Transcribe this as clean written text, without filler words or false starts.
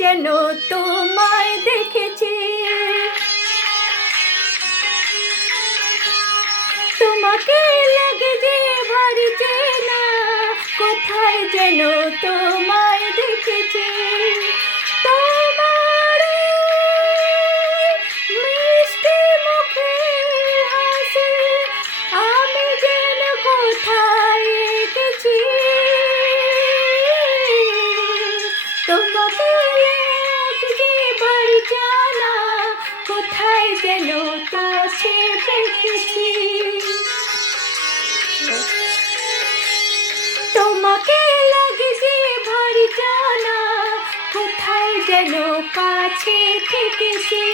যেন তোমায় দেখেছি। তোমাকে লাগে যে ভারী চেনা, কোথায় যেন তোমায় দেখেছি। তোমার এই মিষ্টি মুখের হাসি আমি যেন কোথায় এঁকেছি। তোমাকে লাগে যে ভারী জানা, কোথায় যেন কাছে দেখেছি। তোমাকে লাগে যে ভারী জানা, কোথায় যেন কাছে থেকেছি।